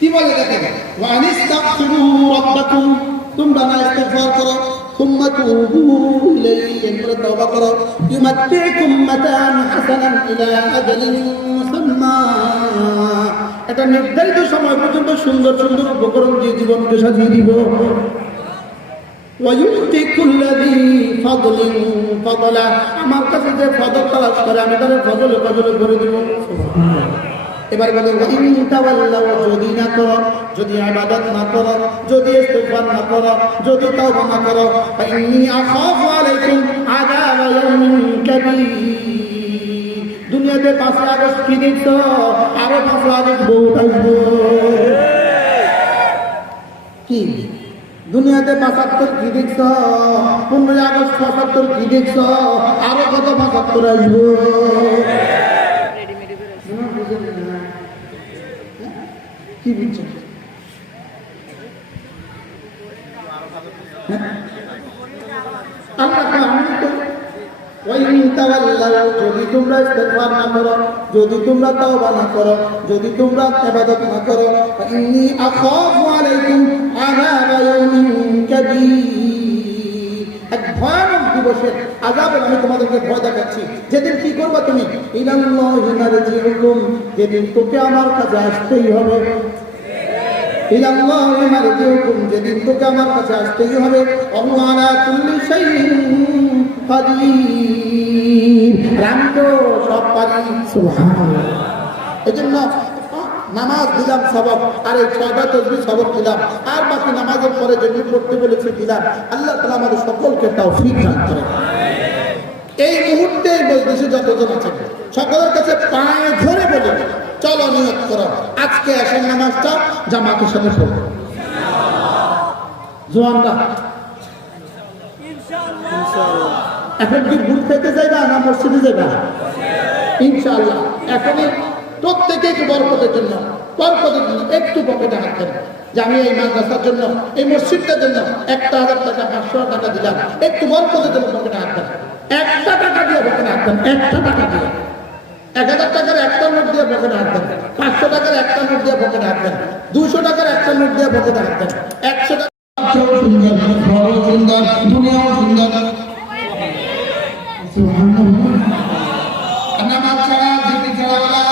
কি বলে দেখেন ওয়ানিস্তাগফিরু রাব্বাকুম তোমরা না ইস্তিগফার করো ثم توبوا إليه এরপরে তওবা করো يمتعكم متاعا حسنا إلى أجل مسمى এটা নির্ধারিত সময় পর্যন্ত সুন্দর সুন্দর উপকরণ দিয়ে জীবনকে সাজিয়ে দিব ويؤتي كل ذي فضل فضلا আমার কাছে যে ফজল তালাশ করে আমি তাদের ফজলে ফজলে করে দিব এবার বলে যদি না করো যদি ইবাদত না করো যদি ইস্তিগফার না করো যদি তওবা না করো ফাইন্নী আখাফু আলাইকুম আযাব ইয়াউমিন কাবীর। দুনিয়াতে পাঁচই আগস্ট কি দেখছ আরও পাঁচই আগস্ট বহুত আসব কি? দুনিয়াতে পঁচাত্তর কি দেখছ পনেরোই আগস্ট পঁচাত্তর কি দেখছ আরও কত পঁচাত্তর আসব? যদি তোমরা ইস্তেগফার না করো, যদি তোমরা তওবা না করো, যদি তোমরা ইবাদত না করো ইন্নী আখাফু আলাইকুম আযাবা ইয়াউমিন কাবীর। এক ভয়ানক দিবসের আযাবে আমি তোমাদেরকে ভয় দেখাচ্ছি। যেদিন কি করবা তুমি? ইলাল্লাহি যেদিন তোকে আমার কাছে আসতেই হবে। যেদিন তোকে আমার কাছে আসতেই হবে। এজন্য নামাজ সবক, আর সবক আর বাকি নামাজের পরে যেগুলো পড়তে বলেছে দিলাম। আল্লাহ তালা আমাদের সকলকে তাও করে এই মুহূর্তে দেশে যতজন আছেন, সকলের কাছে পায়ে ধরে বলে চলো নিয়ত করো আজকে আসেন নামাজটা জামাতের সাথে পড়ব জোয়ানরা। এখন কি ভুল খেতে যাইবা না মসজিদে যাইবা? ইনশাআল্লাহ। এখনই প্রত্যেকে একটু বরকতের জন্য বরকতের জন্য একটু পকেটে হাত দেন। যে আমি এই মাদ্রাসার জন্য এই মসজিদটার জন্য একটা হাজার টাকা পাঁচশো টাকা দিলাম। একটু বরকতের জন্য পকেটে হাত দেন। একটা টাকা দিয়ে পকেটে হাত একটা টাকা দিয়ে। এক হাজার টাকার একটা নোট দিয়ে পকেটে হাত পকেটে রাখবেন। দুশো টাকার একটা নোট দিয়ে পকেটে থাকতেন একশো টাকা সুন্দর বড় সুন্দর দুনিয়াও সুন্দর নামাজ ছাড়া ছাড়া